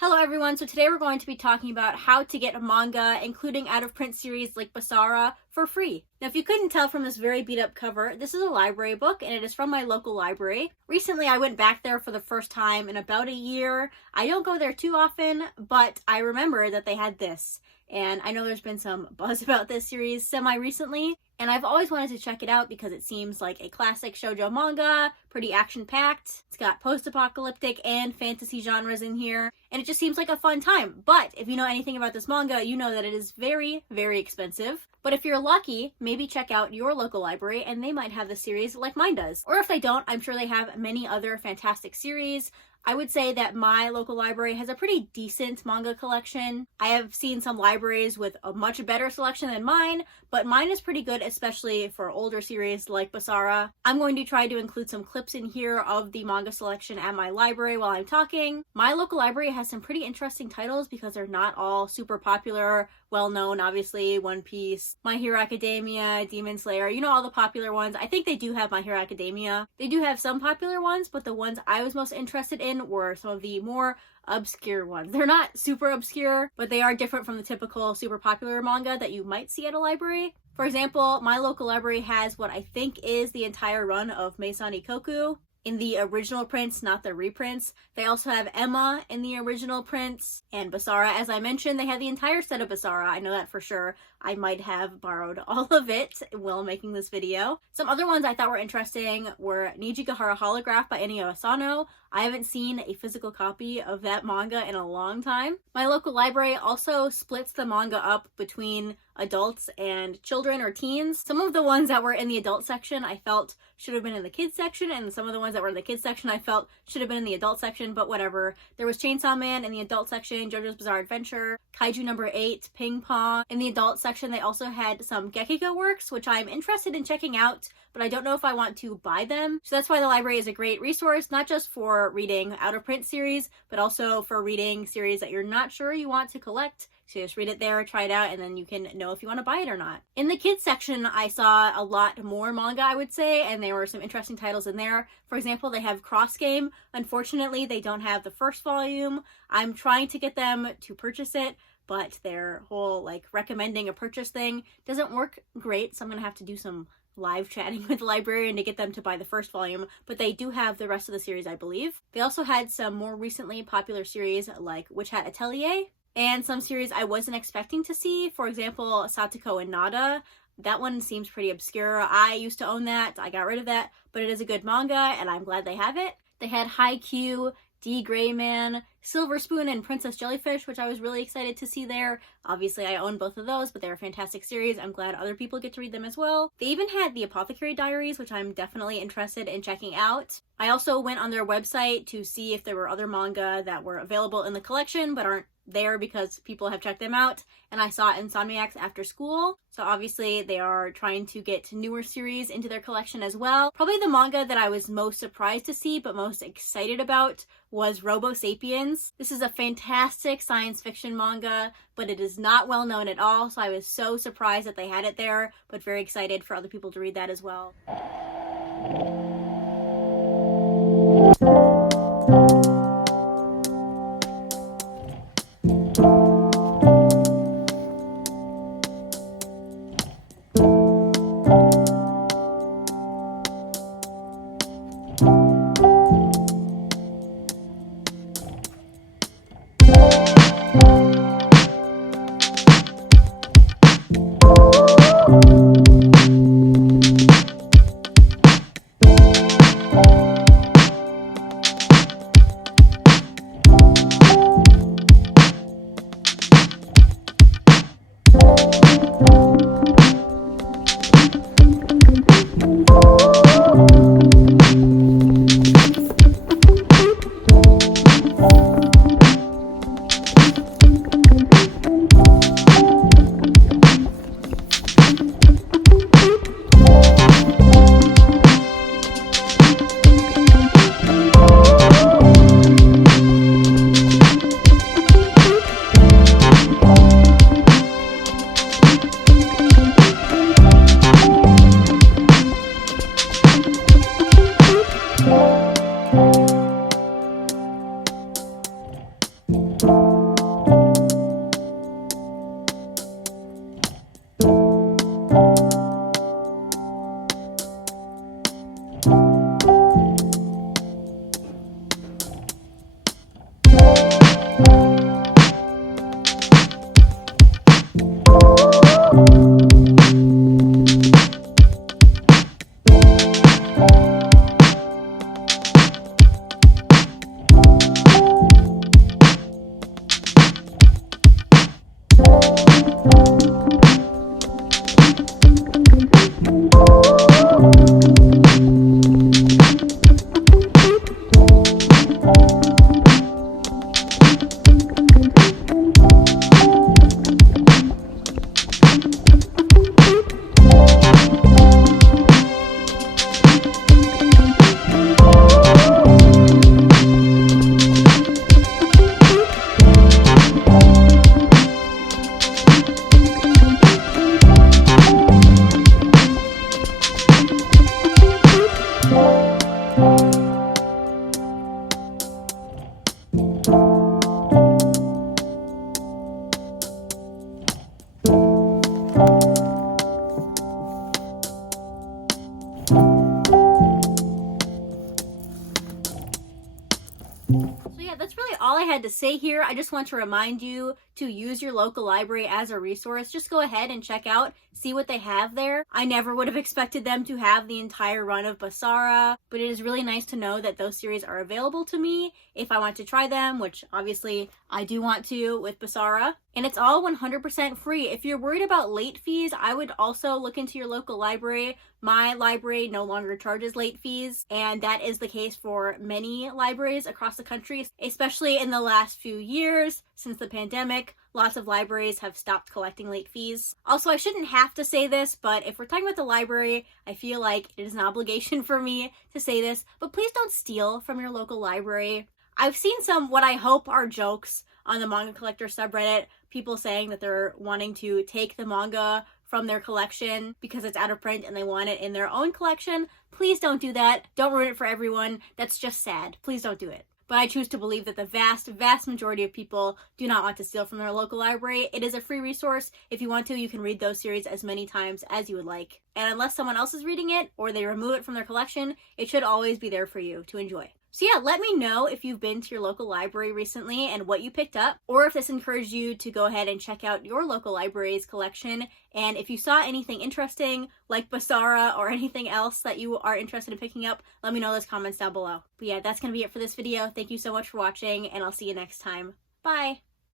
Hello everyone, so today we're going to be talking about how to get a manga, including out-of-print series like Basara, for free. Now if you couldn't tell from this very beat-up cover, this is a library book and it is from my local library. Recently I went back there for the first time in about a year. I don't go there too often, but I remember that they had this. And I know there's been some buzz about this series semi-recently, and I've always wanted to check it out because it seems like a classic shoujo manga, pretty action-packed. It's got post-apocalyptic and fantasy genres in here, and it just seems like a fun time. But if you know anything about this manga, you know that it is very, very expensive. But if you're lucky, maybe check out your local library and they might have the series like mine does. Or if they don't, I'm sure they have many other fantastic series. I would say that my local library has a pretty decent manga collection. I have seen some libraries with a much better selection than mine, but mine is pretty good, especially for older series like Basara. I'm going to try to include some clips in here of the manga selection at my library while I'm talking. My local library has some pretty interesting titles because they're not all super popular, well-known, obviously. One Piece, My Hero Academia, Demon Slayer, you know, all the popular ones. I think they do have My Hero Academia. They do have some popular ones, but the ones I was most interested in were some of the more obscure ones. They're not super obscure, but they are different from the typical super popular manga that you might see at a library. For example, my local library has what I think is the entire run of Meisani Koku in the original prints, not the reprints. They also have Emma in the original prints, and Basara, as I mentioned, they have the entire set of Basara. I know that for sure. I might have borrowed all of it while making this video. Some other ones I thought were interesting were Nijigahara Holograph by Enio Asano. I haven't seen a physical copy of that manga in a long time. My local library also splits the manga up between adults and children or teens. Some of the ones that were in the adult section I felt should have been in the kids section, and some of the ones that were in the kids section I felt should have been in the adult section, but whatever. There was Chainsaw Man in the adult section, JoJo's Bizarre Adventure, Kaiju number 8, Ping Pong. In the adult section they also had some Gekiko works, which I'm interested in checking out, but I don't know if I want to buy them. So that's why the library is a great resource, not just for reading out-of-print series, but also for reading series that you're not sure you want to collect. So just read it there, try it out, and then you can know if you want to buy it or not. In the kids section, I saw a lot more manga, I would say, and there were some interesting titles in there. For example, they have Cross Game. Unfortunately, they don't have the first volume. I'm trying to get them to purchase it, but their whole, recommending a purchase thing doesn't work great, so I'm going to have to do some live chatting with the librarian to get them to buy the first volume, but they do have the rest of the series, I believe. They also had some more recently popular series like Witch Hat Atelier, and some series I wasn't expecting to see. For example, Satoko and Nada. That one seems pretty obscure. I used to own that. I got rid of that, but it is a good manga, and I'm glad they have it. They had Haikyuu, D. Gray Man, Silver Spoon, and Princess Jellyfish, which I was really excited to see there. Obviously, I own both of those, but they're a fantastic series. I'm glad other people get to read them as well. They even had the Apothecary Diaries, which I'm definitely interested in checking out. I also went on their website to see if there were other manga that were available in the collection, but aren't there because people have checked them out, and I saw Insomniacs After School, so obviously they are trying to get newer series into their collection as well. Probably the manga that I was most surprised to see but most excited about was Robo Sapiens. This is a fantastic science fiction manga, but it is not well known at all, so I was so surprised that they had it there, but very excited for other people to read that as well. had to say here. I just want to remind you to use your local library as a resource. Just go ahead and check out, see what they have there. I never would have expected them to have the entire run of Basara, but it is really nice to know that those series are available to me if I want to try them, which obviously I do want to with Basara. And it's all 100% free. If you're worried about late fees, I would also look into your local library. My library no longer charges late fees, and that is the case for many libraries across the country, especially in the last few years since the pandemic. Lots of libraries have stopped collecting late fees. Also, I shouldn't have to say this, but if we're talking about the library, I feel like it is an obligation for me to say this, but please don't steal from your local library. I've seen some what I hope are jokes on the manga collector subreddit, people saying that they're wanting to take the manga from their collection because it's out of print and they want it in their own collection. Please don't do that. Don't ruin it for everyone. That's just sad. Please don't do it. But I choose to believe that the vast majority of people do not want to steal from their local library. It is a free resource. If you want to, you can read those series as many times as you would like. And unless someone else is reading it or they remove it from their collection, it should always be there for you to enjoy. So yeah, let me know if you've been to your local library recently and what you picked up, or if this encouraged you to go ahead and check out your local library's collection. And if you saw anything interesting, like Basara or anything else that you are interested in picking up, let me know in those comments down below. But yeah, that's going to be it for this video. Thank you so much for watching, and I'll see you next time. Bye!